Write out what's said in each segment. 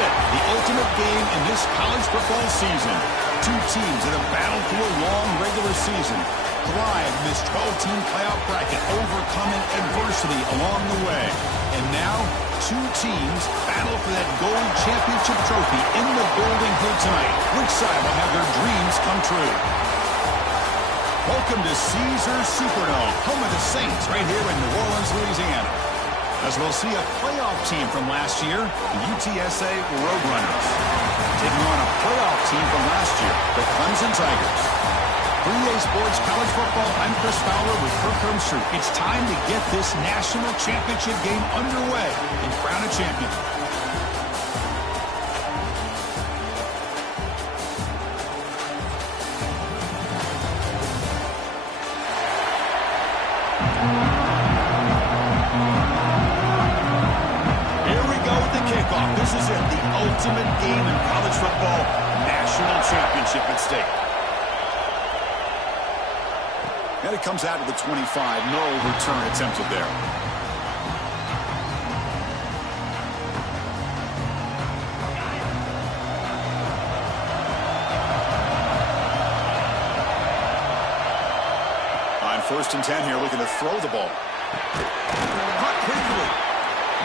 it, the ultimate game in this college football season. Two teams that have battled through a long regular season, thrive in this 12-team playoff bracket, overcoming adversity along the way. And now, two teams battle for that gold championship trophy in the Golden Hood tonight. Which side will have their dreams come true? Welcome to Caesars Superdome, home of the Saints, right here in New Orleans, Louisiana. As we'll see a playoff team from last year, the UTSA Roadrunners, taking on a playoff team from last year, the Clemson Tigers. For EA Sports College Football, I'm Chris Fowler with Kirk Hermstreet. It's time to get this national championship game underway and crown a champion. This is it, the ultimate game in college football, national championship at stake. And it comes out of the 25, no return attempted there. On 1st and 10 here, looking to throw the ball. Caught quickly.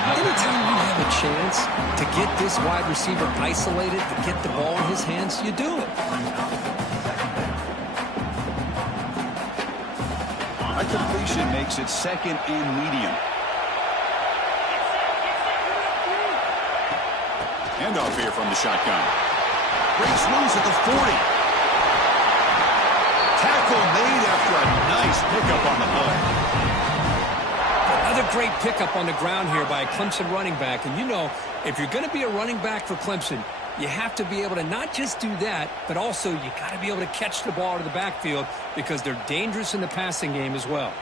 Anytime you have a chance to get this wide receiver isolated, to get the ball in his hands, you do it. A completion makes it 2nd and medium. Handoff here from the shotgun. Breaks loose at the 40. Tackle made after a nice pickup on the play. Another great pickup on the ground here by a Clemson running back. And you know, if you're going to be a running back for Clemson, you have to be able to not just do that, but also you got to be able to catch the ball to the backfield because they're dangerous in the passing game as well.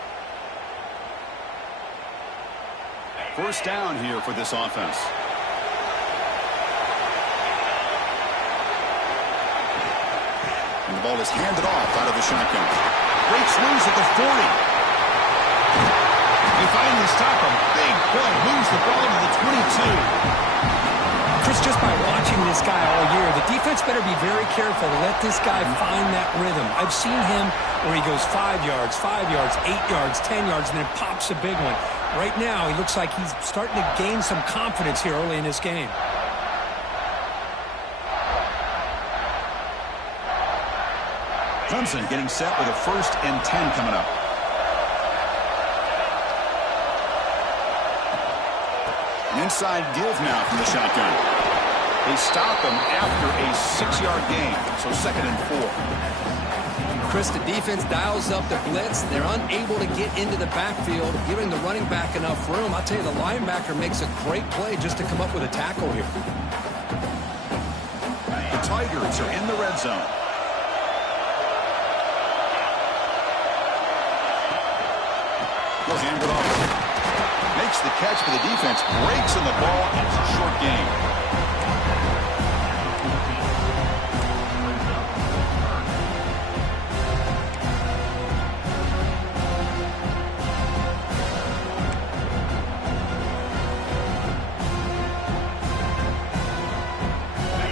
First down here for this offense. And the ball is handed off out of the shotgun. Breaks loose at the 40. They finally stop him. Big play. Moves the ball to the 22. Chris, just by watching this guy all year, the defense better be very careful to let this guy find that rhythm. I've seen him where he goes 5 yards, 8 yards, 10 yards, and then pops a big one. Right now, he looks like he's starting to gain some confidence here early in this game. Clemson getting set with a 1st and 10 coming up. An inside give now from the shotgun. They stop him after a 6-yard gain, so 2nd and 4. Chris, the defense dials up the blitz. They're unable to get into the backfield, giving the running back enough room. I'll tell you, the linebacker makes a great play just to come up with a tackle here. The Tigers are in the red zone. He'll hand it off. Makes the catch for the defense, breaks in the ball, and it's a short gain.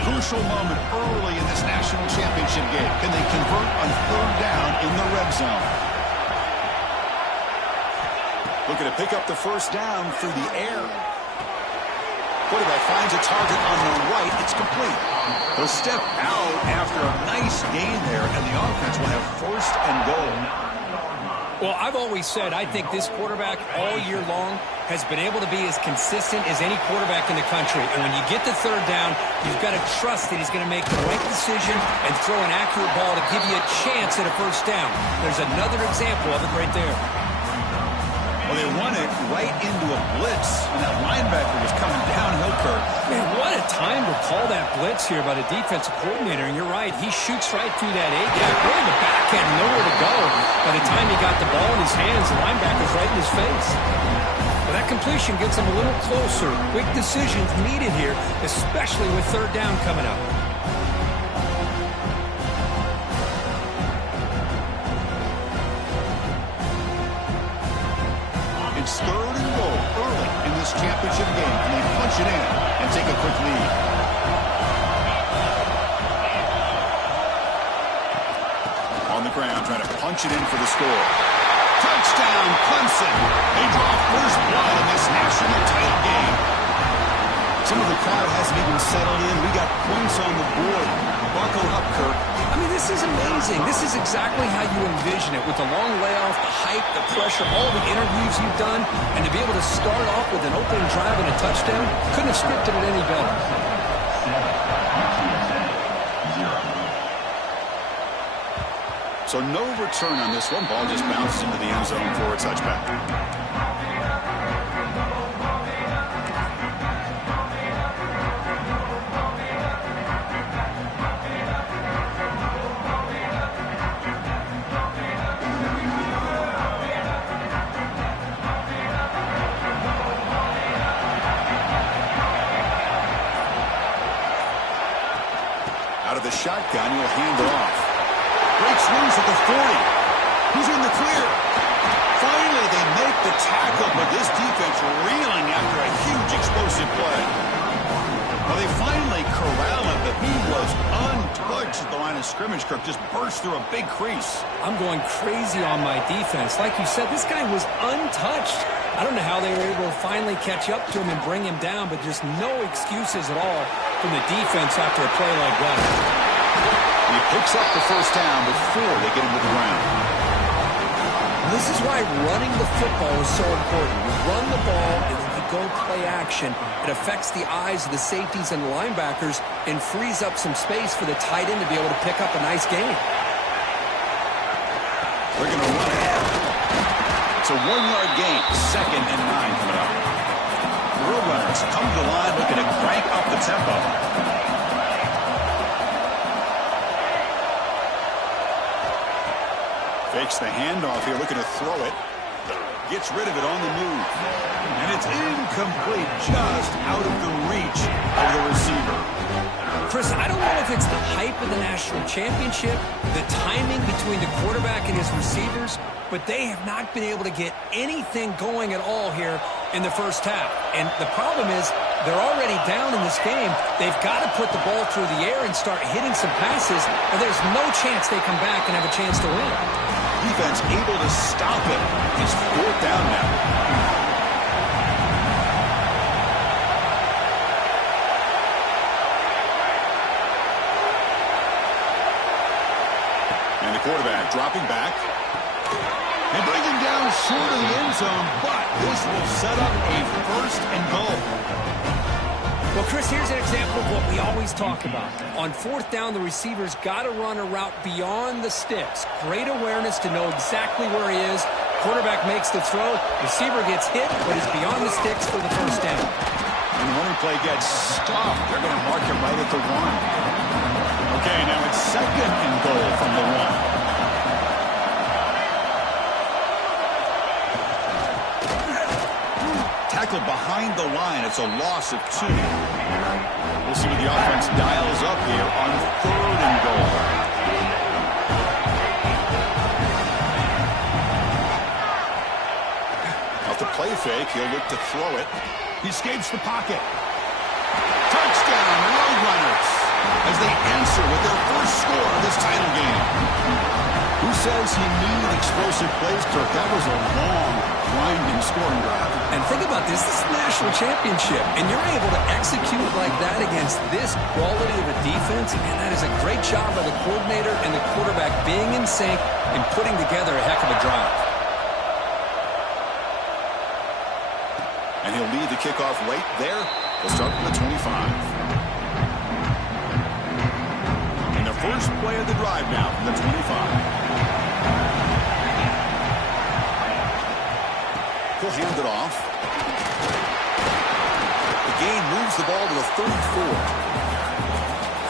Crucial moment early in this national championship game. Can they convert on 3rd down in the red zone? Looking to pick up the 1st down through the air. Quarterback finds a target on the right. It's complete. They'll step out after a nice gain there, and the offense will have 1st and goal. Well, I've always said I think this quarterback all year long has been able to be as consistent as any quarterback in the country. And when you get the 3rd down, you've got to trust that he's going to make the right decision and throw an accurate ball to give you a chance at a 1st down. There's another example of it right there. Well, they won it right into a blitz, and that linebacker was coming downhill, Kirk. Man, what a time to call that blitz here by the defensive coordinator. And you're right, he shoots right through that A-gap. Really, the back had nowhere to go. By the time he got the ball in his hands, the linebacker's right in his face. Well, that completion gets him a little closer. Quick decisions needed here, especially with 3rd down coming up. It's 3rd and goal early in this championship game, and they punch it in and take a quick lead. the ground, trying to punch it in for the score. Touchdown, Clemson. They draw first blood in this national title game. Some of the crowd hasn't even settled in. We got points on the board. Buckle up, Kirk. I mean, this is amazing. This is exactly how you envision it, with the long layoff, the hype, the pressure, all the interviews you've done, and to be able to start off with an opening drive and a touchdown, couldn't have scripted it any better. So no return on this one. Ball just bounces into the end zone for a touchback. Out of the shotgun, he'll hand it off. Breaks loose at the 40. He's in the clear. Finally, they make the tackle, but this defense reeling after a huge explosive play. Well, they finally corral him, but he was untouched at the line of scrimmage. Kirk just burst through a big crease. I'm going crazy on my defense. Like you said, this guy was untouched. I don't know how they were able to finally catch up to him and bring him down, but just no excuses at all from the defense after a play like that. He picks up the first down before they get him to the ground. This is why running the football is so important. You run the ball, and then you go play action. It affects the eyes of the safeties and the linebackers and frees up some space for the tight end to be able to pick up a nice gain. They're going to run ahead. It's a 1-yard gain. 2nd and 9 coming up. The Roadrunners come to the line looking to crank up the tempo. Fakes the handoff here, looking to throw it. Gets rid of it on the move. And it's incomplete, just out of the reach of the receiver. Chris, I don't know if it's the hype of the national championship, the timing between the quarterback and his receivers, but they have not been able to get anything going at all here in the first half. And the problem is they're already down in this game. They've got to put the ball through the air and start hitting some passes, or there's no chance they come back and have a chance to win. Defense able to stop it. It's 4th down now. And the quarterback dropping back. They bring him down short of the end zone, but this will set up a 1st and goal. Well, Chris, here's an example of what we always talk about. On 4th down, the receiver's got to run a route beyond the sticks. Great awareness to know exactly where he is. Quarterback makes the throw. Receiver gets hit, but is beyond the sticks for the first down. And the running play gets stopped. They're going to mark him right at the 1. Okay, now it's 2nd and goal from the 1. Tackled behind the line. It's a loss of 2. We'll see what the offense dials up here on 3rd and goal. Off the play fake, he'll look to throw it. He escapes the pocket. Touchdown, Roadrunners, as they answer with their first score of this title game. Who says he needed explosive plays, Kirk? That was a long, winding scoring drive. And think about this. This is the national championship, and you're able to execute like that against this quality of a defense, and that is a great job by the coordinator and the quarterback being in sync and putting together a heck of a drive. And he'll lead the kickoff right there. He'll start from the 25. And the first play of the drive now from the 25. He'll hand it off. The gain moves the ball to the 34.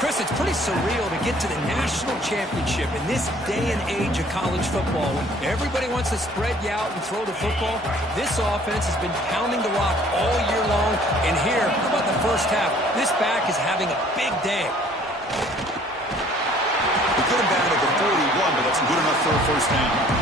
Chris, it's pretty surreal to get to the national championship in this day and age of college football. When everybody wants to spread you out and throw the football, this offense has been pounding the rock all year long. And here, how about the first half? This back is having a big day. They get him down to the 41, but that's good enough for a first down.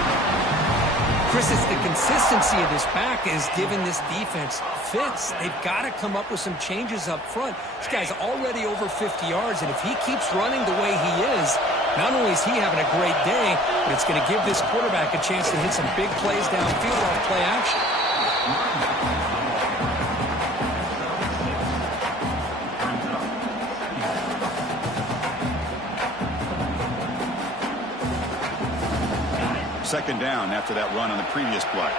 Chris, it's the consistency of this back is giving this defense fits. They've got to come up with some changes up front. This guy's already over 50 yards, and if he keeps running the way he is, Not only is he having a great day, but it's going to give this quarterback a chance to hit some big plays downfield off play action. Second down after that run on the previous play.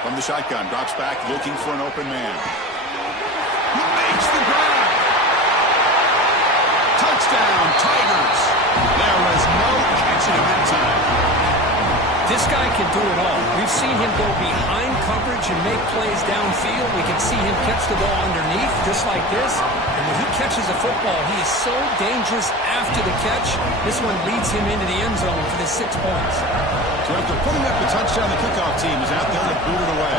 From the shotgun, drops back, looking for an open man. He makes the grab. Touchdown, Tigers. There was no catching him that time. This guy can do it all. We've seen him go behind coverage and make plays downfield. We can see him catch the ball underneath, just like this. And when he catches a football, he is so dangerous after the catch. This one leads him into the end zone for the 6 points. So after putting up the touchdown, the kickoff team is out there to boot it away.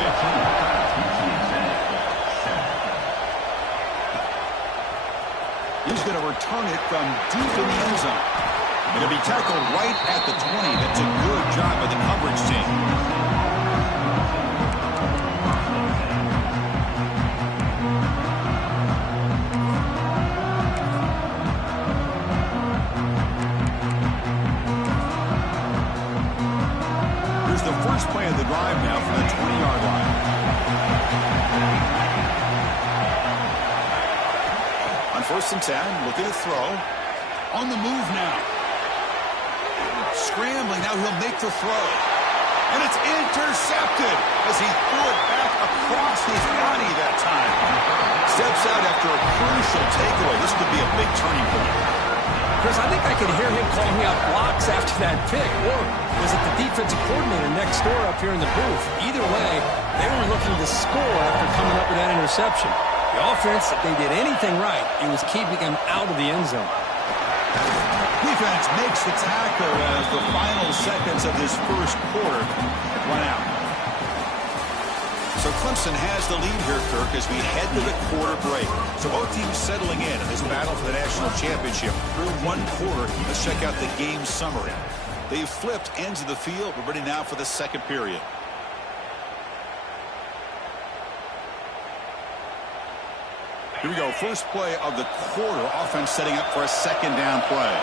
He's going to return it from deep in the end zone. It'll be tackled right at the 20. That's a good job by the coverage team. Here's the first play of the drive now from the 20-yard line. On 1st and 10, looking to throw. On the move now. Scrambling, now he'll make the throw. And it's intercepted as he threw it back across his body that time. Steps out after a crucial takeaway. This could be a big turning point. Chris, I think I could hear him calling out blocks after that pick. Or was it the defensive coordinator next door up here in the booth? Either way, they were looking to score after coming up with that interception. The offense, if they did anything right, it was keeping him out of the end zone. Defense makes the tackle as the final seconds of this first quarter run out. So Clemson has the lead here, Kirk, as we head to the quarter break. So both teams settling in this battle for the national championship through one quarter. Let's check out the game summary. They've flipped ends of the field. We're ready now for the second period. Here we go. First play of the quarter. Offense setting up for a second down play.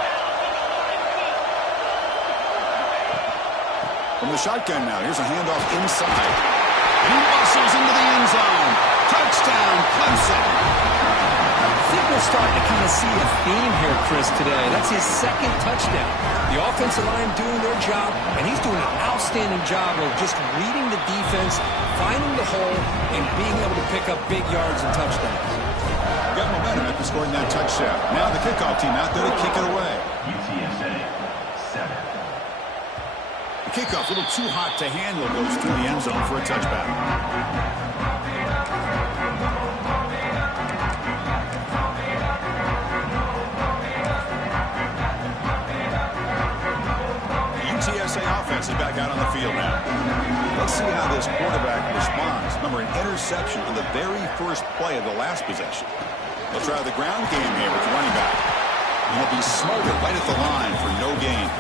From the shotgun now. Here's a handoff inside. He muscles into the end zone. Touchdown, Clemson. I think we're starting to kind of see a theme here, Chris, today. That's his second touchdown. The offensive line doing their job, and he's doing an outstanding job of just reading the defense, finding the hole, and being able to pick up big yards and touchdowns. Got momentum after scoring that touchdown. Now the kickoff team out there to kick it away. UTSA 7. The kickoff, a little too hot to handle, goes through the end zone for a touchback. The UTSA offense is back out on the field now. Let's see how this quarterback responds. Remember, an interception on the very first play of the last possession. They'll try the ground game here with the running back. And he'll be smothered right at the line for no gain.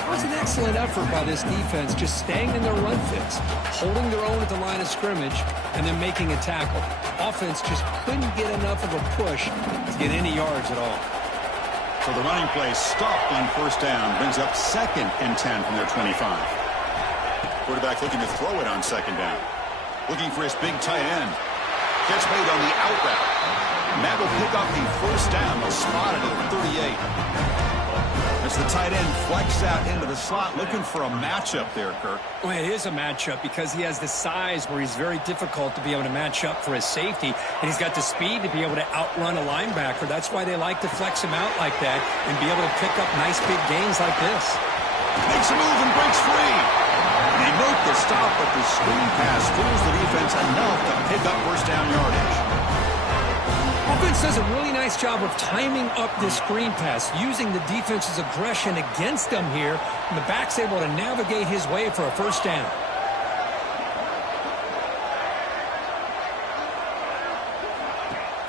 It was an excellent effort by this defense, just staying in their run fits, holding their own at the line of scrimmage, and then making a tackle. Offense just couldn't get enough of a push to get any yards at all. So the running play stopped on first down, brings up 2nd and 10 from their 25. Quarterback looking to throw it on second down. Looking for his big tight end. Catch made on the out route. Matt will pick up the first down. They'll spot it at 38. As the tight end flexes out into the slot, looking for a matchup there, Kirk. Well, it is a matchup because he has the size where he's very difficult to be able to match up for his safety, and he's got the speed to be able to outrun a linebacker. That's why they like to flex him out like that and be able to pick up nice big gains like this. Makes a move and breaks free. They note the stop, but the screen pass fools the defense enough to pick up first down yardage. Offense does a really nice job of timing up this screen pass, using the defense's aggression against them here, and the back's able to navigate his way for a first down.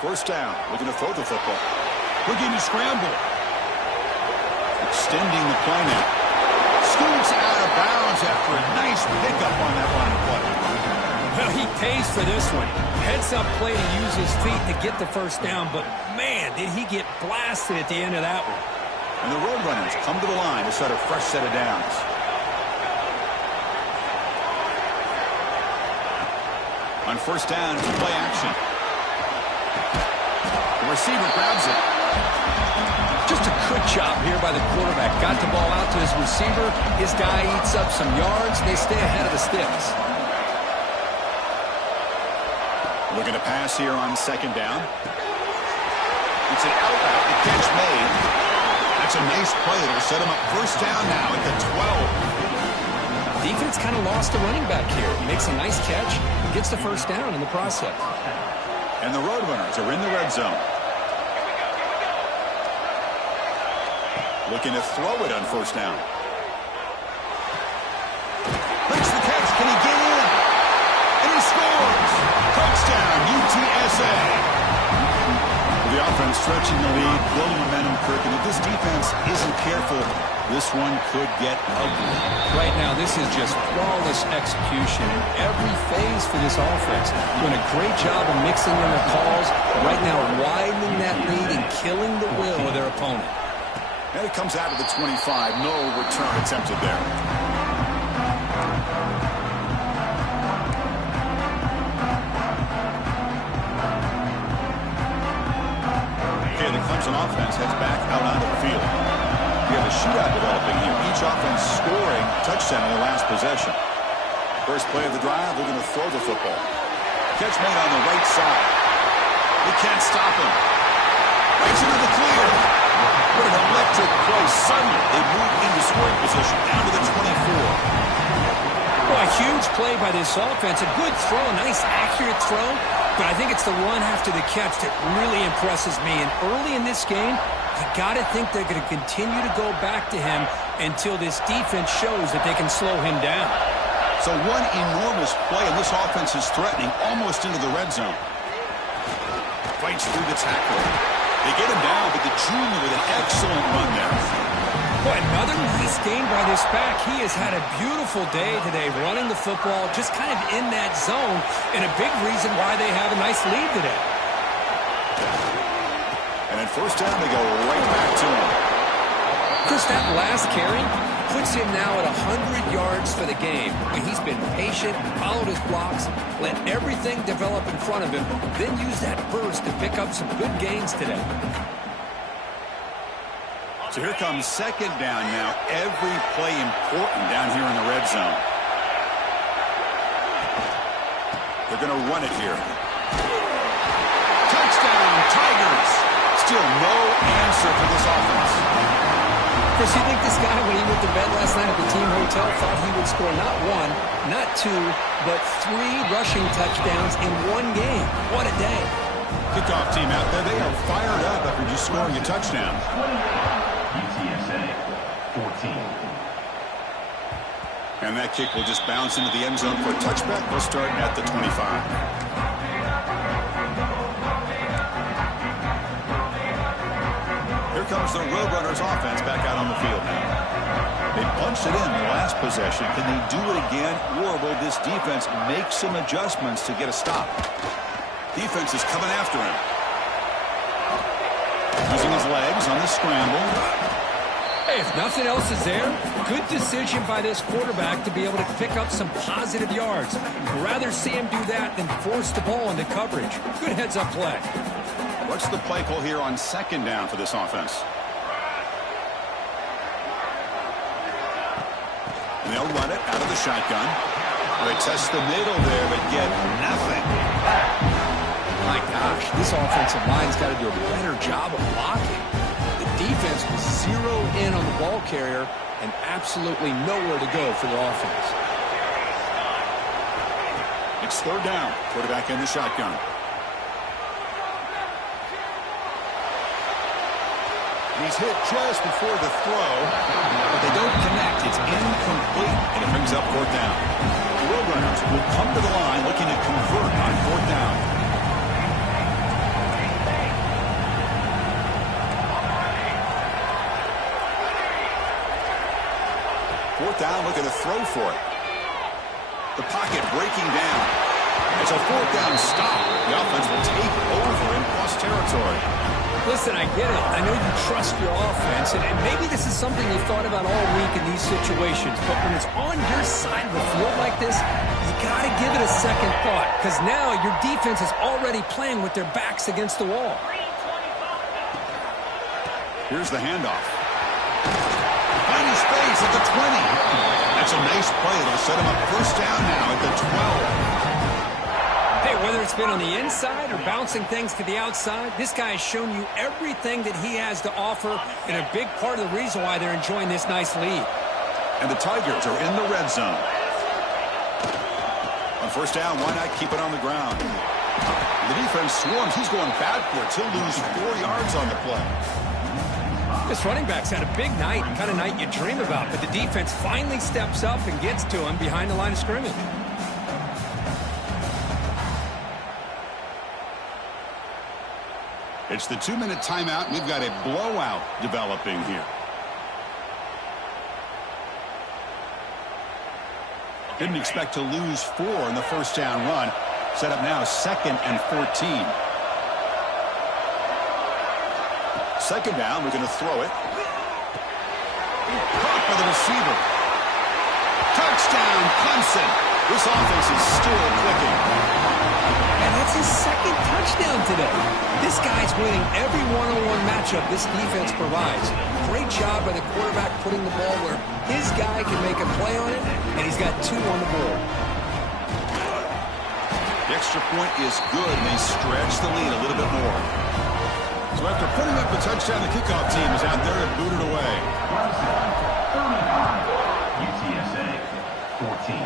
First down, looking to throw the football. Looking to scramble. Extending the play now. Scoots out of bounds after a nice pickup on that line of play. Well, he pays for this one. Heads-up play to use his feet to get the first down, but, man, did he get blasted at the end of that one. And the Roadrunners come to the line to start a fresh set of downs. On first down, play action. The receiver grabs it. Just a good job here by the quarterback. Got the ball out to his receiver. His guy eats up some yards. They stay ahead of the sticks. Looking to pass here on second down. It's an out-route. The catch made. That's a nice play. It'll set him up first down now at the 12. Defense kind of lost the running back here. Makes a nice catch. Gets the first down in the process. And the Roadrunners are in the red zone. Looking to throw it on first down. Makes the catch. Can he get in? And he scores. Touchdown, UTSA. The offense stretching the lead, building momentum, Kirk. And if this defense isn't careful, this one could get ugly. Right now, this is just flawless execution in every phase for this offense. Doing a great job of mixing in the calls. Right now, widening that lead and killing the will of their opponent. And it comes out of the 25. No return attempted there. Okay, the Clemson offense heads back out onto the field. We have a shootout developing here. Each offense scoring touchdown in the last possession. First play of the drive, they're going to throw the football. Catch made on the right side. They can't stop him. Breaks into the clear. What an electric play. Suddenly, they move into scoring position down to the 24. Well, a huge play by this offense. A good throw, a nice accurate throw. But I think it's the run after the catch that really impresses me. And early in this game, you got to think they're going to continue to go back to him until this defense shows that they can slow him down. So one enormous play, and this offense is threatening almost into the red zone. Fights through the tackle. They get him down, but the junior with an excellent run there. Boy, another nice gain by this back. He has had a beautiful day today running the football, just kind of in that zone, and a big reason why they have a nice lead today. And then first down, they go right back to him. Chris, that last carry puts him now at 100 yards for the game. He's been patient, followed his blocks, let everything develop in front of him, then use that burst to pick up some good gains today. So here comes second down now. Every play important down here in the red zone. They're going to run it here. Touchdown, Tigers! Still no answer for this offense. Chris, you think this guy, when he went to bed last night at the team hotel, thought he would score not one, not two, but 3 rushing touchdowns in one game? What a day. Kickoff team out there. They are fired up after just scoring a touchdown. UTSA 14. And that kick will just bounce into the end zone for a touchback. We'll start at the 25. Here comes the Roadrunners offense back out on the field now. They punched it in the last possession. Can they do it again, or will this defense make some adjustments to get a stop? Defense is coming after him. Using his legs on the scramble. Hey, if nothing else is there, good decision by this quarterback to be able to pick up some positive yards. I'd rather see him do that than force the ball into coverage. Good heads-up play. What's the play call here on second down for this offense? And they'll run it out of the shotgun. They test the middle there, but get nothing. My gosh, this offensive line's got to do a better job of blocking. The defense was zeroed in on the ball carrier and absolutely nowhere to go for the offense. It's third down. Quarterback in the shotgun. He's hit just before the throw, but they don't connect. It's incomplete, and it brings up fourth down. The Roadrunners will come to the line looking to convert on fourth down. Fourth down, looking to throw for it. The pocket breaking down. It's a fourth down stop. The offense will take over in plus territory. Listen, I get it. I know you trust your offense, and maybe this is something you've thought about all week in these situations, but when it's on your side of the field like this, you got to give it a second thought, because now your defense is already playing with their backs against the wall. Here's the handoff. Finding space at the 20. That's a nice play. It'll set him up first down now at the 12. Hey, whether it's been on the inside or bouncing things to the outside, this guy has shown you everything that he has to offer, and a big part of the reason why they're enjoying this nice lead. And the Tigers are in the red zone. On first down, why not keep it on the ground? The defense swarms. He's going backwards. He'll lose 4 yards on the play. This running back's had a big night, kind of night you dream about, but the defense finally steps up and gets to him behind the line of scrimmage. It's the 2-minute timeout. We've got a blowout developing here. Didn't expect to lose 4 in the first down run. Set up now 2nd and 14. Second down, we're going to throw it. Caught by the receiver. Touchdown, Clemson. This offense is still clicking. And that's his second touchdown today. This guy's winning every one-on-one matchup this defense provides. Great job by the quarterback putting the ball where his guy can make a play on it, and he's got 2 on the board. The extra point is good, and they stretch the lead a little bit more. So after putting up the touchdown, the kickoff team is out there and booted away. UTSA 14.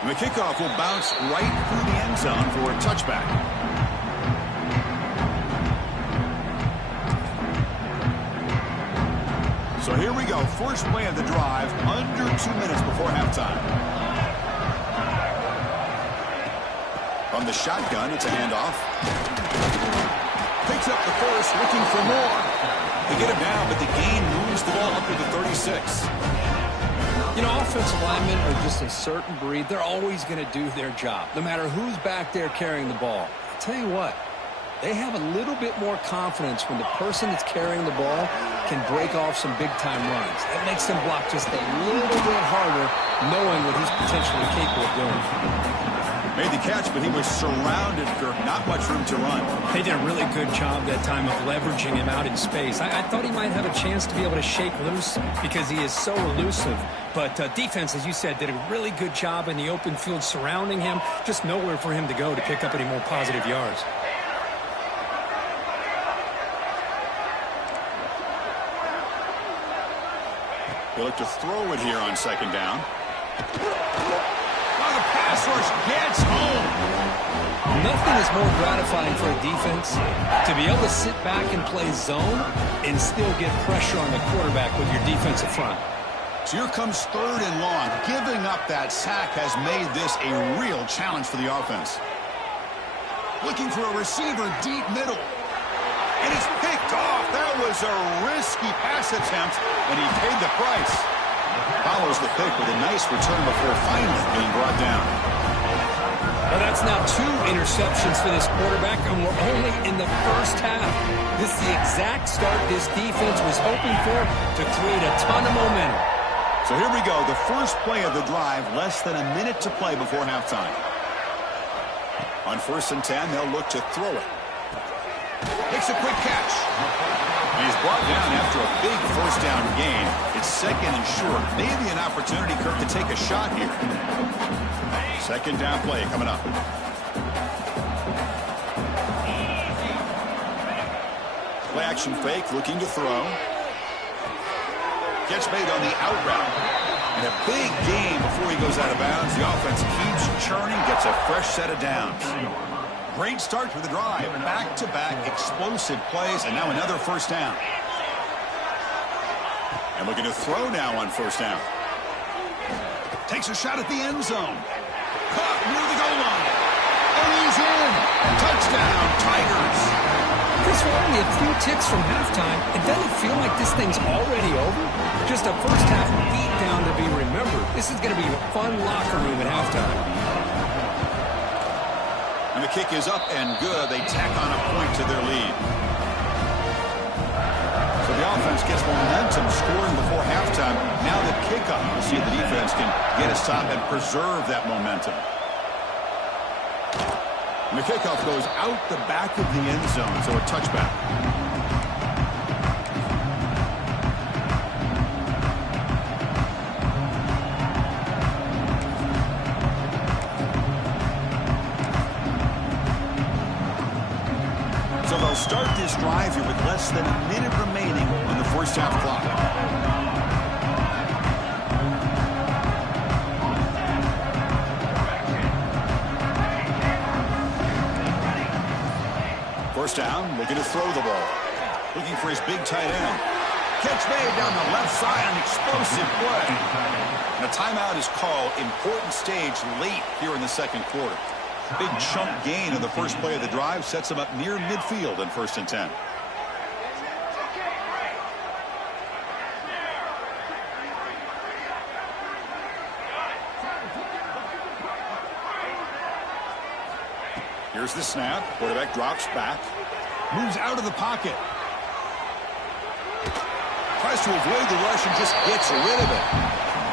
And the kickoff will bounce right through the end zone for a touchback. So here we go. First play of the drive, under 2 minutes before halftime. From the shotgun, it's a handoff. Picks up the first, looking for more. They get him down, but the gain moves the ball up to the 36. You know, offensive linemen are just a certain breed. They're always going to do their job, no matter who's back there carrying the ball. I'll tell you what, they have a little bit more confidence when the person that's carrying the ball can break off some big-time runs. That makes them block just a little bit harder, knowing what he's potentially capable of doing. Made the catch, but he was surrounded, Kirk. Not much room to run. They did a really good job that time of leveraging him out in space. I thought he might have a chance to be able to shake loose because he is so elusive. But defense, as you said, did a really good job in the open field surrounding him. Just nowhere for him to go to pick up any more positive yards. They look to throw it here on second down. The pass rush gets home. Nothing is more gratifying for a defense to be able to sit back and play zone and still get pressure on the quarterback with your defensive front. So here comes 3rd and long. Giving up that sack has made this a real challenge for the offense. Looking for a receiver deep middle. And it's picked off. That was a risky pass attempt, and he paid the price. Follows the pick with a nice return before finally being brought down. Well, that's now 2 interceptions for this quarterback, and we're only in the first half. This is the exact start this defense was hoping for to create a ton of momentum. So here we go, the first play of the drive, less than a minute to play before halftime. On 1st and 10, they'll look to throw it. Makes a quick catch. He's brought down after a big first down gain. It's 2nd and short. Maybe an opportunity, Kirk, to take a shot here. Second down play coming up. Play action fake, looking to throw. Gets made on the out route. And a big gain before he goes out of bounds. The offense keeps churning, gets a fresh set of downs. Great start to the drive. Back-to-back explosive plays, and now another first down. And looking to throw now on first down. Takes a shot at the end zone. Caught near the goal line. And he's in. Touchdown, Tigers. Chris, we're only a few ticks from halftime. It doesn't feel like this thing's already over. Just a first half beat down to be remembered. This is going to be a fun locker room at halftime. kick is up and good. They tack on a point to their lead. So the offense gets momentum scoring before halftime. Now the kickoff. We'll see if the defense can get a stop and preserve that momentum. And the kickoff goes out the back of the end zone, so a touchback. So they'll start this drive here with less than a minute remaining on the first half clock. First down, looking to throw the ball. Looking for his big tight end. Catch made down the left side, an explosive play. And a timeout is called. Important stage late here in the second quarter. Big chunk gain on the first play of the drive sets him up near midfield in 1st and 10. Here's the snap. Quarterback drops back. Moves out of the pocket. Tries to avoid the rush and just gets rid of it.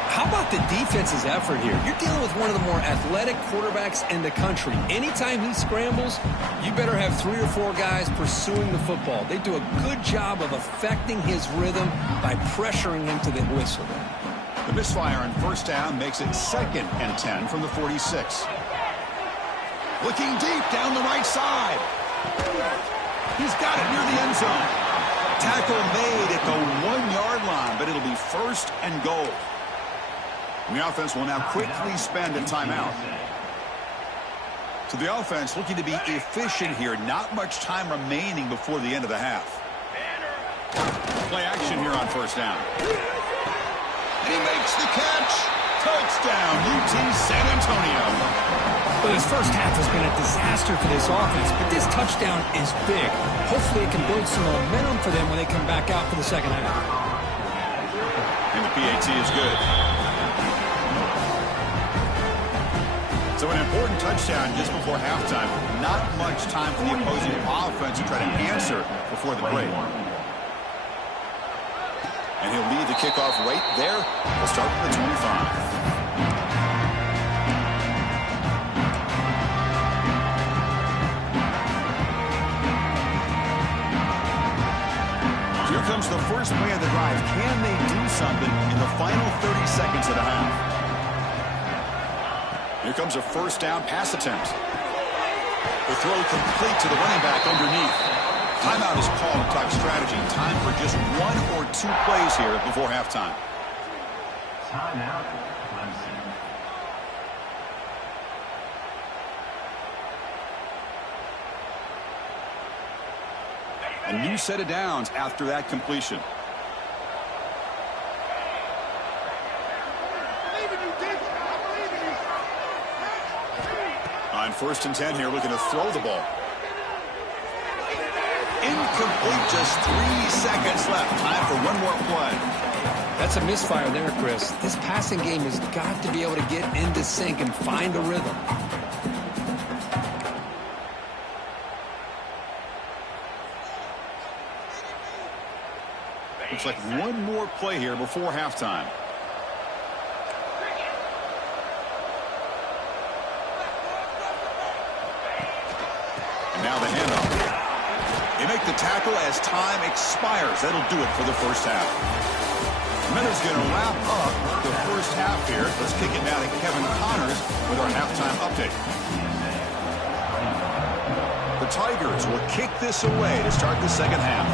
How about the defense's effort here? You're dealing with one of the more athletic quarterbacks in the country. Anytime he scrambles, you better have 3 or 4 guys pursuing the football. They do a good job of affecting his rhythm by pressuring him to the whistle. The misfire on first down makes it 2nd and 10 from the 46. Looking deep down the right side. He's got it near the end zone. Tackle made at the 1-yard line, but it'll be 1st and goal. The offense will now quickly spend a timeout. So the offense looking to be efficient here. Not much time remaining before the end of the half. Play action here on first down. And he makes the catch. Touchdown, UT San Antonio. Well, this first half has been a disaster for this offense, but this touchdown is big. Hopefully it can build some momentum for them when they come back out for the second half. And the PAT is good. So an important touchdown just before halftime. Not much time for the opposing offense to try to answer before the break. And he'll lead the kickoff right there. We'll start with the 25. Here comes the first play of the drive. Can they do something in the final 30 seconds of the half? Here comes a first down pass attempt. The throw complete to the running back underneath. Timeout is called to talk strategy. Time for just 1 or 2 plays here before halftime. Timeout, Clemson. A new set of downs after that completion. On 1st and 10 here, looking to throw the ball. Incomplete, just 3 seconds left. Time for one more play. That's a misfire there, Chris. This passing game has got to be able to get into sync and find a rhythm. Looks like one more play here before halftime. And now the handoff. They make the tackle as time expires. That'll do it for the first half. Miller's going to wrap up the first half here. Let's kick it now to Kevin Connors with our halftime update. The Tigers will kick this away to start the second half.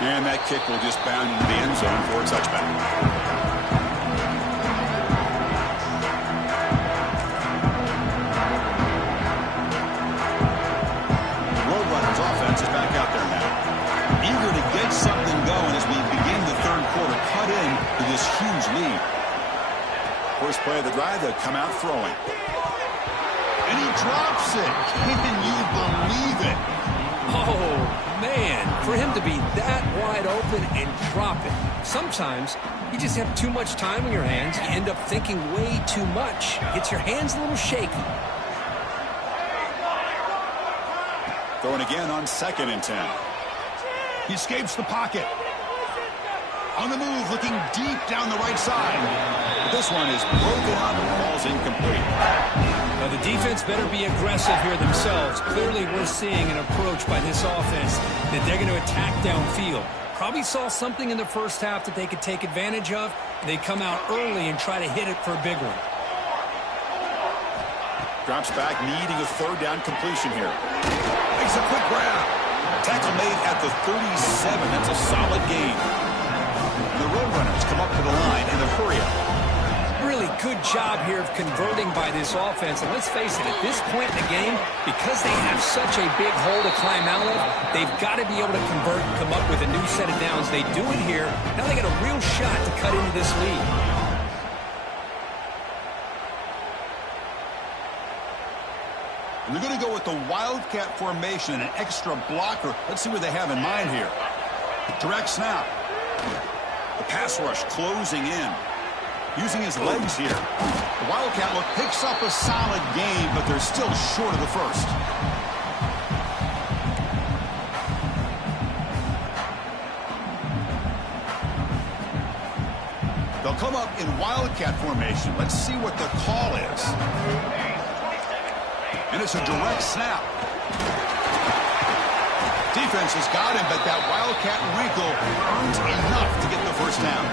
And that kick will just bound into the end zone for a touchback. The Roadrunners offense is back out there now. Eager to get something going as we begin the third quarter. Cut in to this huge lead. First play of the drive, they'll come out throwing. And he drops it. Can you believe it? Oh, man, for him to be that wide open and drop it. Sometimes you just have too much time on your hands. You end up thinking way too much. Gets your hands a little shaky. Throwing again on 2nd and 10. He escapes the pocket. On the move, looking deep down the right side. But this one is broken up and falls incomplete. Now the defense better be aggressive here themselves. Clearly we're seeing an approach by this offense that they're going to attack downfield. Probably saw something in the first half that they could take advantage of. They come out early and try to hit it for a big one. Drops back, needing a 3rd down completion here. Makes a quick grab. Tackle made at the 37. That's a solid gain. The Roadrunners come up to the line in a hurry-up. Really good job here of converting by this offense. And let's face it, at this point in the game, because they have such a big hole to climb out of, they've got to be able to convert and come up with a new set of downs. They do it here. Now they got a real shot to cut into this lead. They're going to go with the Wildcat formation and an extra blocker. Let's see what they have in mind here. Direct snap. The pass rush closing in. Using his legs here. The Wildcat look picks up a solid gain, but they're still short of the first. They'll come up in Wildcat formation. Let's see what the call is. And it's a direct snap. Defense has got him, but that Wildcat wrinkle earns enough to get the first down.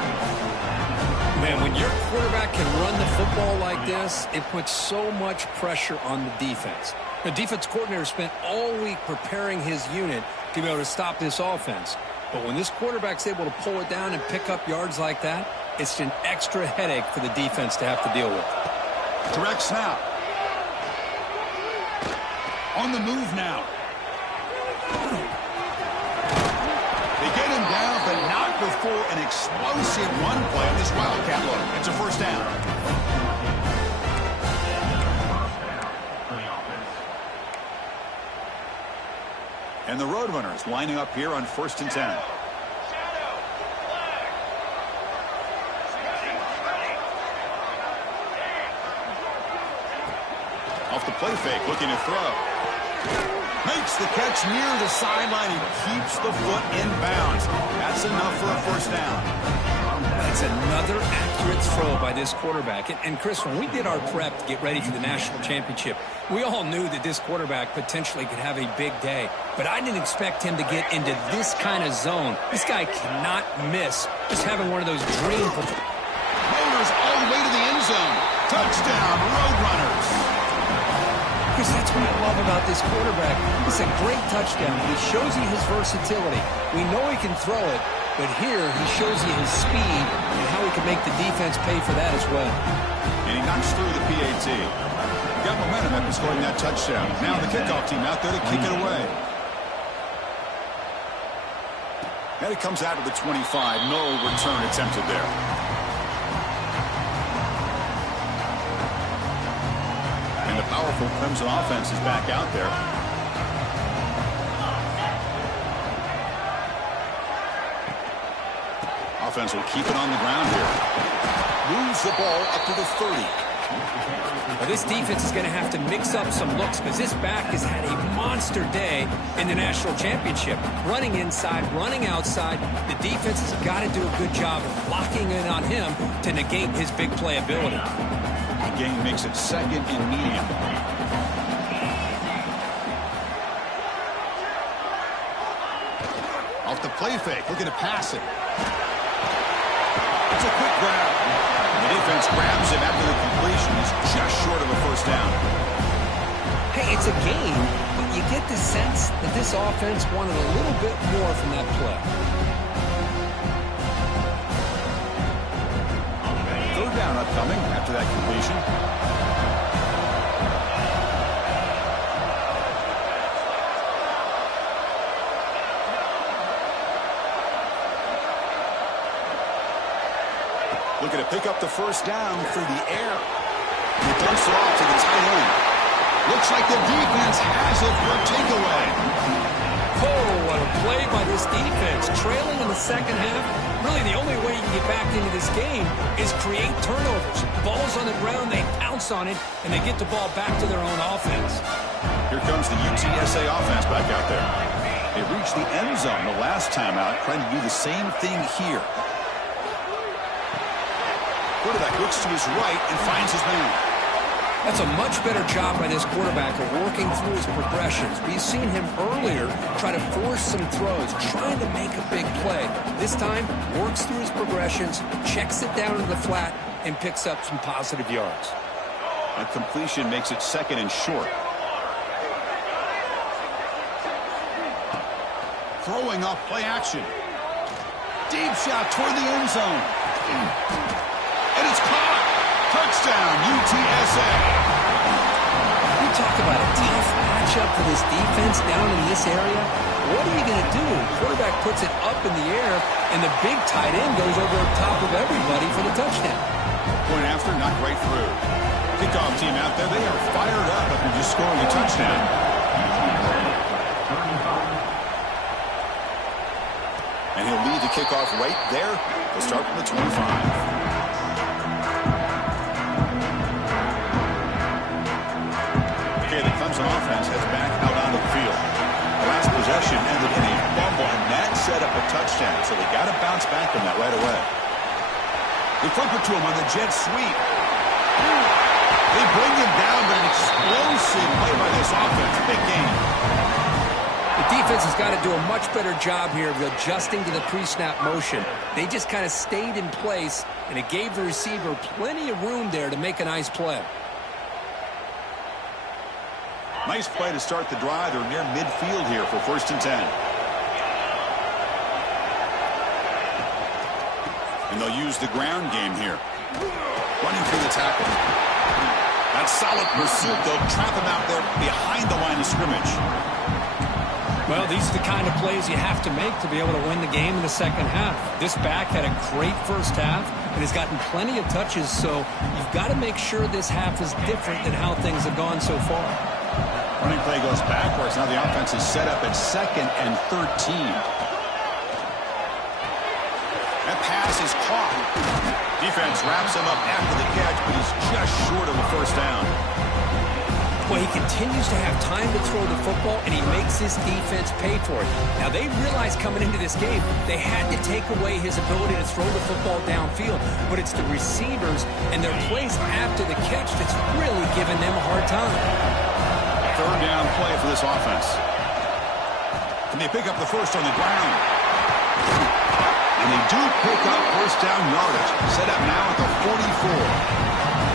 Man, when your quarterback can run the football like this, it puts so much pressure on the defense. The defense coordinator spent all week preparing his unit to be able to stop this offense. But when this quarterback's able to pull it down and pick up yards like that, it's an extra headache for the defense to have to deal with. Direct snap. On the move now. They get him down, but not before an explosive run play on this Wildcat look. It's a first down. And the Roadrunners lining up here on 1st and 10. Off the play fake, looking to throw. Makes the catch near the sideline and keeps the foot in bounds. That's enough for a first down. That's another accurate throw by this quarterback. And Chris, when we did our prep to get ready for the national championship, we all knew that this quarterback potentially could have a big day. But I didn't expect him to get into this kind of zone. This guy cannot miss. Just having one of those dream Motors all the way to the end zone. Touchdown, Roadrunners. Because that's what I love about this quarterback. It's a great touchdown, but he shows you his versatility. We know he can throw it, but here he shows you his speed and how he can make the defense pay for that as well. And he knocks through the PAT. Got momentum after scoring that touchdown. Now the kickoff team out there to kick it away. And it comes out of the 25. No return attempted there. The powerful Crimson offense is back out there. Offense will keep it on the ground here. Moves the ball up to the 30. Well, this defense is going to have to mix up some looks because this back has had a monster day in the national championship. Running inside, running outside. The defense has got to do a good job of locking in on him to negate his big play ability. Gain makes it 2nd and medium. Off the play fake, looking to pass it. It's a quick grab. The defense grabs him after the completion. He's just short of a first down. Hey, it's a game, but you get the sense that this offense wanted a little bit more from that play. 3rd down upcoming after that completion. Looking to pick up the first down through the air. He dumps it off to the tight end. Looks like the defense has it for a takeaway. play by this defense. Trailing in the second half, really the only way you can get back into this game is create turnovers. Ball's on the ground, they pounce on it, and they get the ball back to their own offense. Here comes the UTSA offense back out there. They reached the end zone the last time out, trying to do the same thing here. Quarterback looks to his right and finds his man. That's a much better job by this quarterback of working through his progressions. We've seen him earlier try to force some throws, trying to make a big play. This time, works through his progressions, checks it down to the flat, and picks up some positive yards. A completion makes it second and short. Throwing off play action. Deep shot toward the end zone. And it's caught. Touchdown, UTSA. You talk about a tough matchup for this defense down in this area. What are you going to do? Quarterback puts it up in the air, and the big tight end goes over top of everybody for the touchdown. Point after, not right through. Kickoff team out there, they are fired up after just scoring a touchdown. And he'll lead the kickoff right there. They'll start from the 25. The Clemson offense heads back out onto the field. The last possession ended in a fumble, and that set up a touchdown, so they got to bounce back from that right away. They flip it to him on the jet sweep. They bring him down, but an explosive play by this offense. Big game. The defense has got to do a much better job here of adjusting to the pre-snap motion. They just kind of stayed in place, and it gave the receiver plenty of room there to make a nice play. Nice play to start the drive. They're near midfield here for 1st and 10. And they'll use the ground game here. Running through the tackle. That's solid pursuit. They'll trap him out there behind the line of scrimmage. Well, these are the kind of plays you have to make to be able to win the game in the second half. This back had a great first half and has gotten plenty of touches, so you've got to make sure this half is different than how things have gone so far. Running play goes backwards. Now the offense is set up at 2nd and 13. That pass is caught. Defense wraps him up after the catch, but he's just short of the first down. Well, he continues to have time to throw the football, and he makes his defense pay for it. Now, they realized coming into this game they had to take away his ability to throw the football downfield, but it's the receivers and their plays after the catch that's really giving them a hard time. 3rd down play for this offense. And they pick up the first on the ground. And they do pick up 1st down yardage. Set up now at the 44.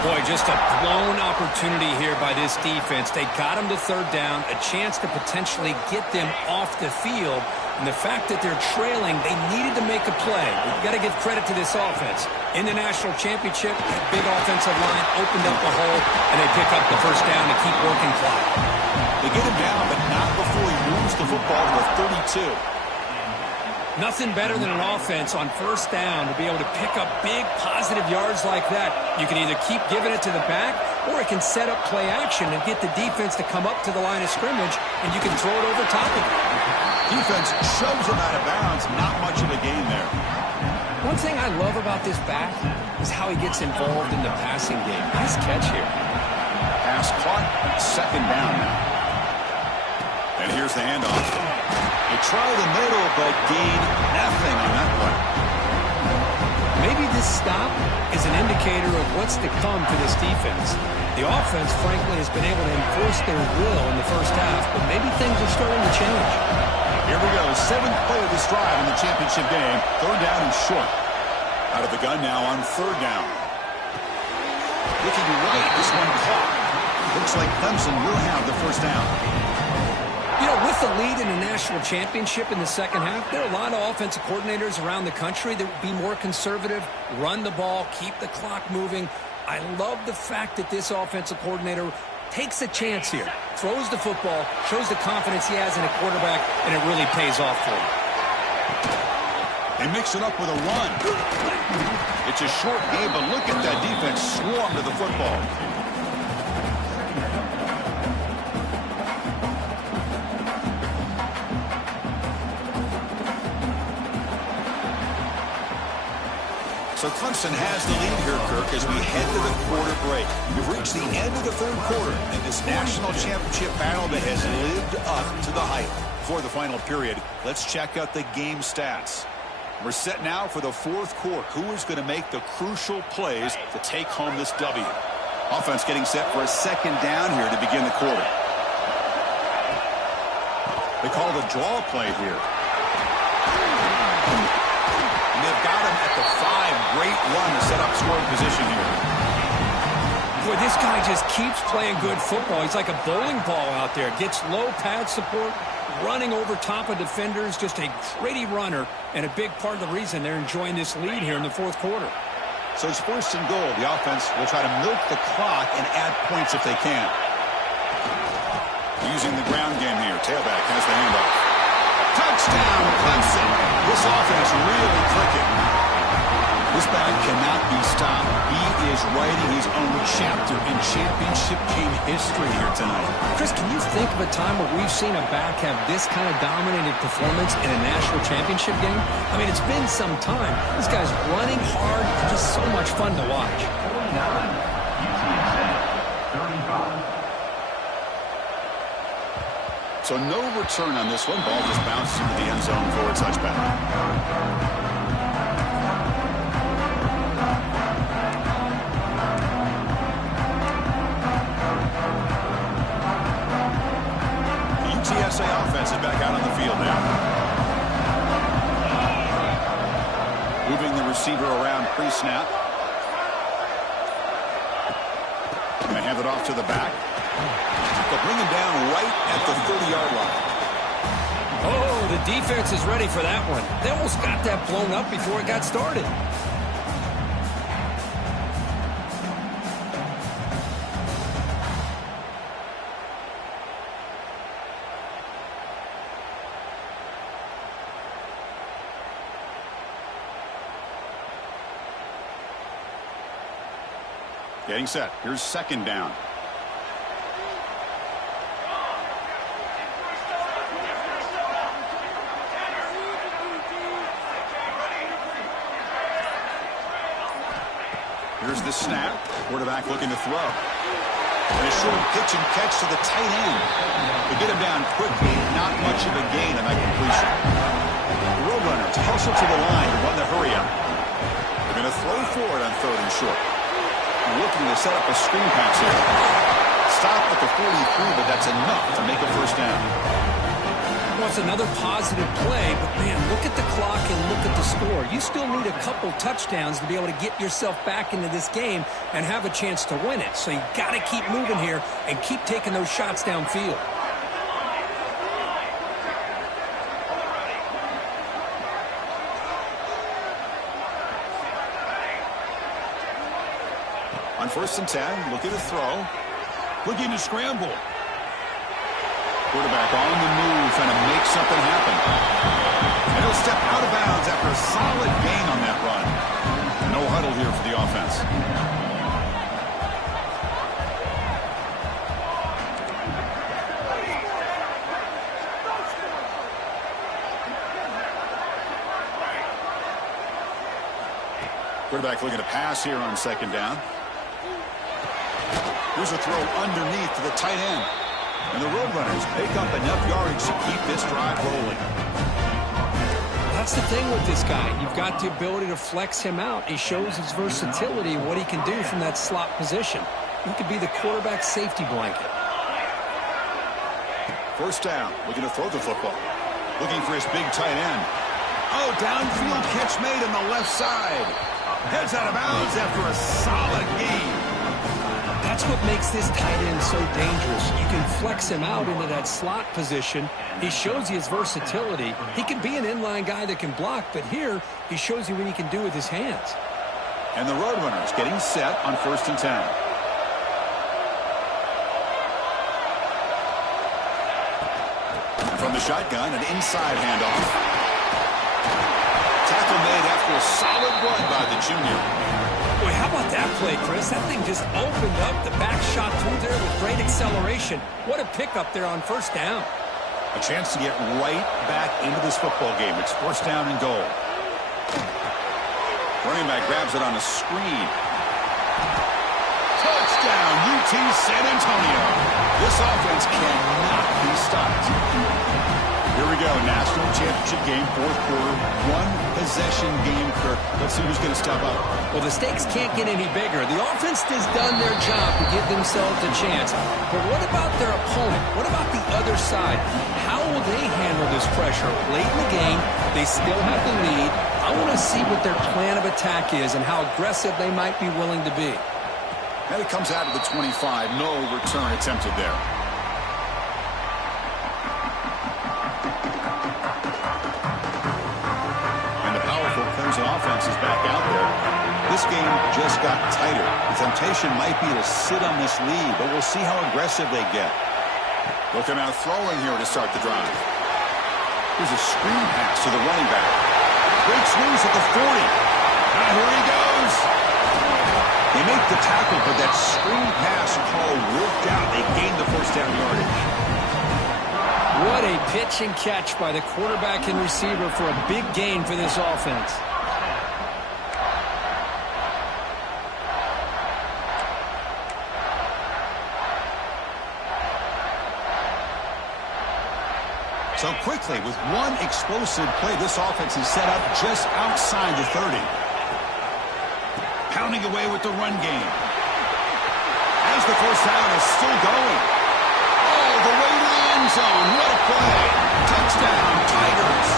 Boy, just a blown opportunity here by this defense. They got him to 3rd down, a chance to potentially get them off the field. And the fact that they're trailing, they needed to make a play. We've got to give credit to this offense. In the national championship, that big offensive line opened up the hole, and they pick up the 1st down to keep working clock. They get him down, but not before he moves the football to the 32. Nothing better than an offense on 1st down to be able to pick up big positive yards like that. You can either keep giving it to the back, or it can set up play action and get the defense to come up to the line of scrimmage, and you can throw it over top of it. Defense shoves him out of bounds. Not much of a gain there. One thing I love about this back is how he gets involved in the passing game. Nice catch here. Pass caught. 2nd down now. And here's the handoff. They try the middle, but gain nothing on that play. Maybe this stop is an indicator of what's to come for this defense. The offense, frankly, has been able to enforce their will in the first half, but maybe things are starting to change. Here we go. 7th play of this drive in the championship game. 3rd down and short. Out of the gun now on 3rd down. Looking right, this one caught. Looks like Clemson will have the 1st down. You know, with the lead in the national championship in the second half, there are a lot of offensive coordinators around the country that would be more conservative, run the ball, keep the clock moving. I love the fact that this offensive coordinator takes a chance here, throws the football, shows the confidence he has in a quarterback, and it really pays off for him. They mix it up with a run. It's a short game, but look at that defense swarm to the football. So Clemson has the lead here, Kirk, as we head to the quarter break. We've reached the end of the third quarter in this national championship battle that has lived up to the hype. Before the final period, let's check out the game stats. We're set now for the fourth quarter. Who is going to make the crucial plays to take home this W? Offense getting set for a second down here to begin the quarter. They call the draw play here. And they've got him at the 5. Great run to set up scoring position here. Boy, this guy just keeps playing good football. He's like a bowling ball out there. Gets low pad support, running over top of defenders. Just a gritty runner, and a big part of the reason they're enjoying this lead here in the fourth quarter. So it's first and goal. The offense will try to milk the clock and add points if they can. Using the ground game here. Tailback has the handoff. Touchdown, Clemson. This offense really clicking. This back cannot be stopped. He is writing his own chapter in championship game history here tonight. Chris, can you think of a time where we've seen a back have this kind of dominating performance in a national championship game? I mean, it's been some time. This guy's running hard. Just so much fun to watch. 35. So no return on this one. Ball just bounces into the end zone for a touchback. The UTSA offense is back out on the field now. Moving the receiver around pre-snap. Going to hand it off to the back. They'll bring him down right at the 30-yard line. Oh, the defense is ready for that one. They almost got that blown up before it got started. Getting set. Here's second down. Here's the snap. Quarterback looking to throw. And a short pitch and catch to the tight end. They get him down quickly. Not much of a gain on that completion. The Roadrunners hustle to the line to run the hurry up. They're going to throw forward on third and short. Looking to set up a screen pass here. Stop at the 43, but that's enough to make a first down. Well, it's another positive play, but man, look at the clock and look at the score. You still need a couple touchdowns to be able to get yourself back into this game and have a chance to win it. So you got to keep moving here and keep taking those shots downfield. On 1st and 10, looking to throw. Looking to scramble. Quarterback on the move, trying to make something happen. And he'll step out of bounds after a solid gain on that run. No huddle here for the offense. Quarterback looking to pass here on second down. Here's a throw underneath to the tight end. And the Roadrunners pick up enough yardage to keep this drive rolling. That's the thing with this guy. You've got the ability to flex him out. He shows his versatility, what he can do from that slot position. He could be the quarterback safety blanket. First down, looking to throw the football. Looking for his big tight end. Oh, downfield catch made on the left side. Heads out of bounds after a solid gain. That's what makes this tight end so dangerous. You can flex him out into that slot position. He shows you his versatility. He can be an inline guy that can block, but here he shows you what he can do with his hands. And the Roadrunners getting set on 1st and 10. From the shotgun, an inside handoff. Tackle made after a solid run by the junior. Boy, how about that play, Chris? That thing just opened up. The back shot through there with great acceleration. What a pickup there on first down. A chance to get right back into this football game. It's first down and goal. Running back grabs it on a screen. Touchdown, UT San Antonio. This offense cannot be stopped. Here we go, national championship game, fourth quarter, one-possession game. Kirk, let's see who's going to step up. Well, the stakes can't get any bigger. The offense has done their job to give themselves a chance. But what about their opponent? What about the other side? How will they handle this pressure? Late in the game, they still have the lead. I want to see what their plan of attack is and how aggressive they might be willing to be. And it comes out of the 25. No return attempted there. And the powerful Crimson offense is back out there. This game just got tighter. The temptation might be to sit on this lead, but we'll see how aggressive they get. Looking out throwing here to start the drive. Here's a screen pass to the running back. Breaks loose at the 40. Now here he goes. They make the tackle, but that screen pass call worked out. They gained the first down yardage. What a pitch and catch by the quarterback and receiver for a big gain for this offense. So quickly, with one explosive play, this offense is set up just outside the 30. Pounding away with the run game. As the first down is still going. Oh, the way to the end zone. What a play. Touchdown, Tigers.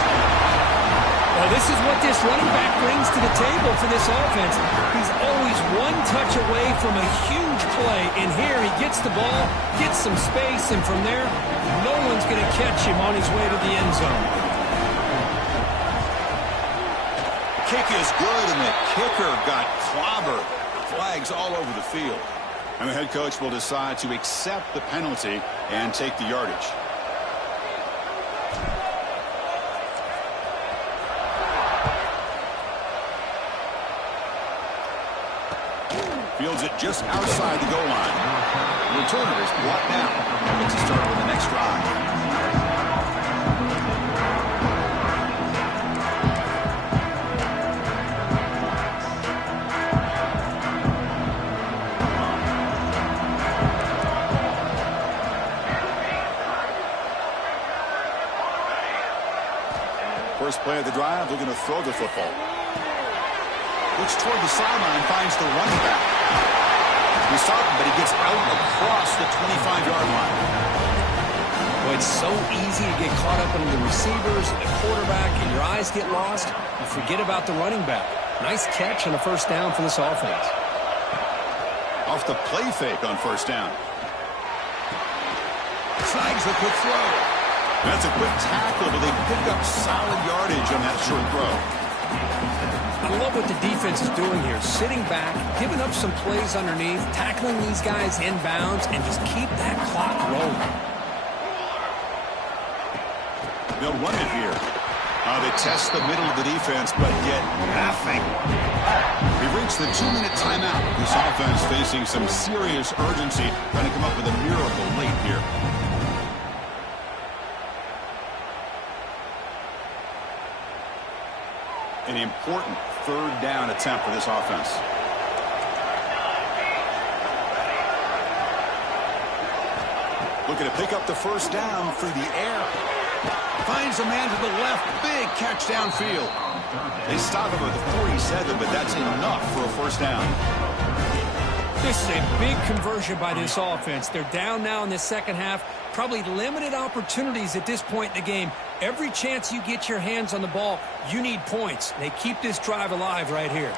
Well, this is what this running back brings to the table for this offense. He's always one touch away from a huge play. And here he gets the ball, gets some space, and from there, no one's going to catch him on his way to the end zone. Kick is good, and the kicker got clobbered. Flags all over the field. And the head coach will decide to accept the penalty and take the yardage. Fields it just outside the goal line. The returner is brought down. Gets to start with the next drive. First play of the drive, they're going to throw the football. Looks toward the sideline, finds the running back. He's stopped, but he gets out across the 25-yard line. Well, it's so easy to get caught up in the receivers and the quarterback, and your eyes get lost. You forget about the running back. Nice catch on a first down for this offense. Off the play fake on first down. Snags the quick throw. That's a quick tackle, but they pick up solid yardage on that short throw. I love what the defense is doing here. Sitting back, giving up some plays underneath, tackling these guys inbounds, and just keep that clock rolling. They'll run it here. They test the middle of the defense, but get nothing. We've reached the 2-minute timeout. This offense facing some serious urgency, trying to come up with a miracle late here. An important third down attempt for this offense. Looking to pick up the first down through the air. Finds a man to the left. Big catch downfield. They stop him at the 47, but that's enough for a first down. This is a big conversion by this offense. They're down now in the second half. Probably limited opportunities at this point in the game. Every chance you get your hands on the ball, you need points. They keep this drive alive right here.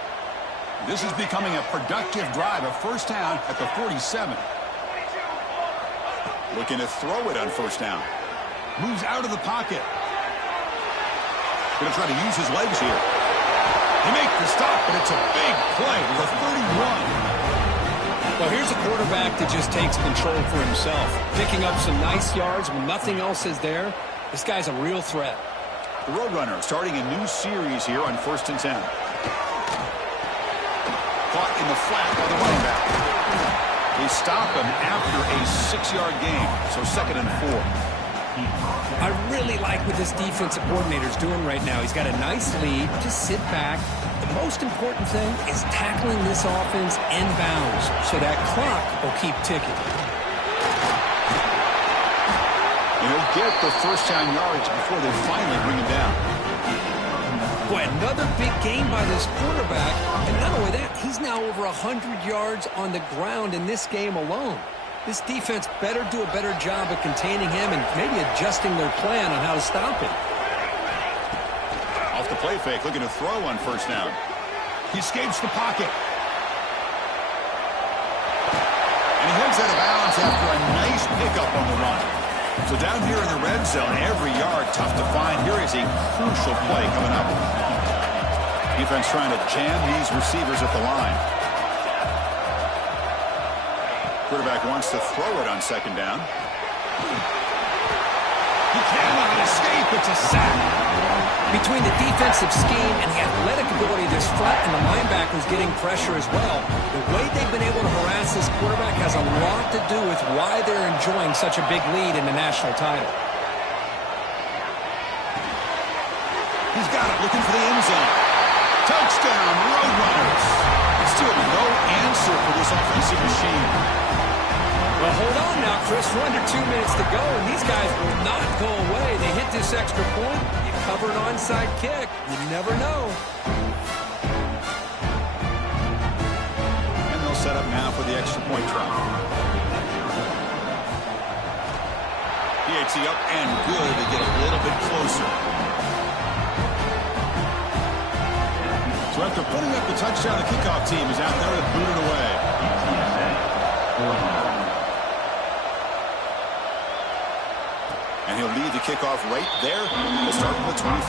This is becoming a productive drive. A first down at the 47. Looking to throw it on first down. Moves out of the pocket. Going to try to use his legs here. He makes the stop, but it's a big play to the 31. Well, here's a quarterback that just takes control for himself. Picking up some nice yards when nothing else is there. This guy's a real threat. The Roadrunner starting a new series here on 1st and 10. Caught in the flat by the running back. They stop him after a 6-yard gain, so 2nd and 4. I really like what this defensive coordinator is doing right now. He's got a nice lead. Just sit back. The most important thing is tackling this offense inbounds so that clock will keep ticking. He'll get the first down yards before they finally bring him down. Boy, another big game by this quarterback. And not only that, he's now over 100 yards on the ground in this game alone. This defense better do a better job of containing him and maybe adjusting their plan on how to stop him. Off the play fake, looking to throw on first down. He escapes the pocket. And he heads out of bounds after a nice pickup on the run. So down here in the red zone, every yard tough to find. Here is a crucial play coming up. Defense trying to jam these receivers at the line. Quarterback wants to throw it on second down. He cannot escape. It's a sack. Between the defensive scheme and the athletic ability of this front and the linebackers getting pressure as well, the way they've been able to harass this quarterback has a lot to do with why they're enjoying such a big lead in the national title. He's got it, looking for the end zone. Touchdown, Roadrunners. Still no answer for this offensive machine. Well, hold on now, Chris. We're under 2 minutes to go, and these guys will not go away. They hit this extra point. You cover an onside kick. You never know. And they'll set up now for the extra point try. PAT up and good to get a little bit closer. So after putting up the touchdown, the kickoff team is out there to boot it away. And he'll lead the kickoff right there. We'll start from the 25.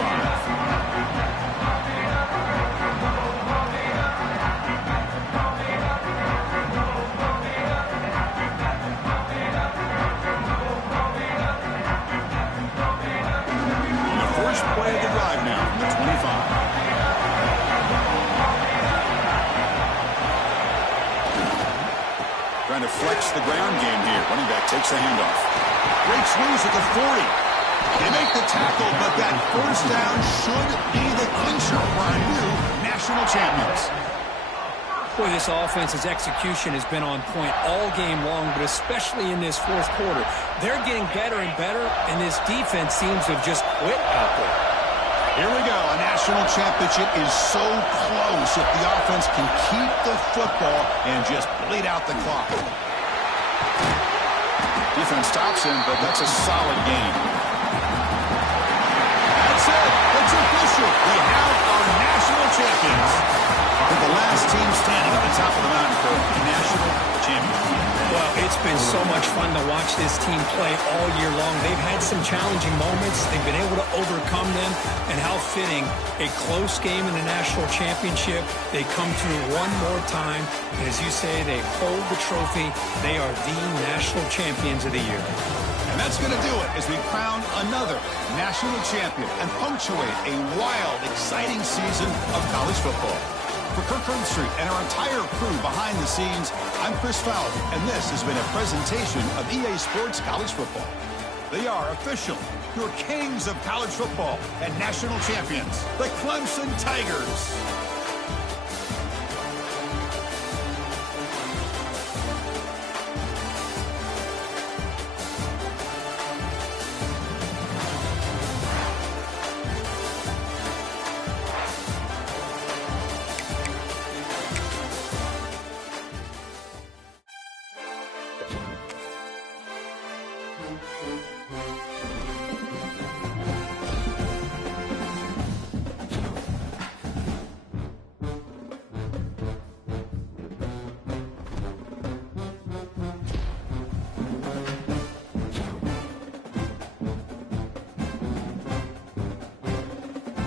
And the first play of the drive now from the 25. Trying to flex the ground game here. Running back takes the handoff. Great swings at the 40. They make the tackle, but that first down should be the clincher for our new national champions. Boy, this offense's execution has been on point all game long, but especially in this fourth quarter. They're getting better and better, and this defense seems to have just quit out there. Here we go. A national championship is so close if the offense can keep the football and just bleed out the clock. Defense stops him, but that's a solid game. That's it. It's official. We have our national champions. We're the last team standing at the top of the mountain for national championship. Well, it's been so much fun to watch this team play all year long. They've had some challenging moments. They've been able to overcome them. And how fitting, a close game in the national championship. They come through one more time. And as you say, they hold the trophy. They are the national champions of the year. And that's going to do it as we crown another national champion and punctuate a wild, exciting season of college football. For Kirk Herbstreit and our entire crew behind the scenes, I'm Chris Fowler, and this has been a presentation of EA Sports College Football. They are official, your kings of college football and national champions, the Clemson Tigers.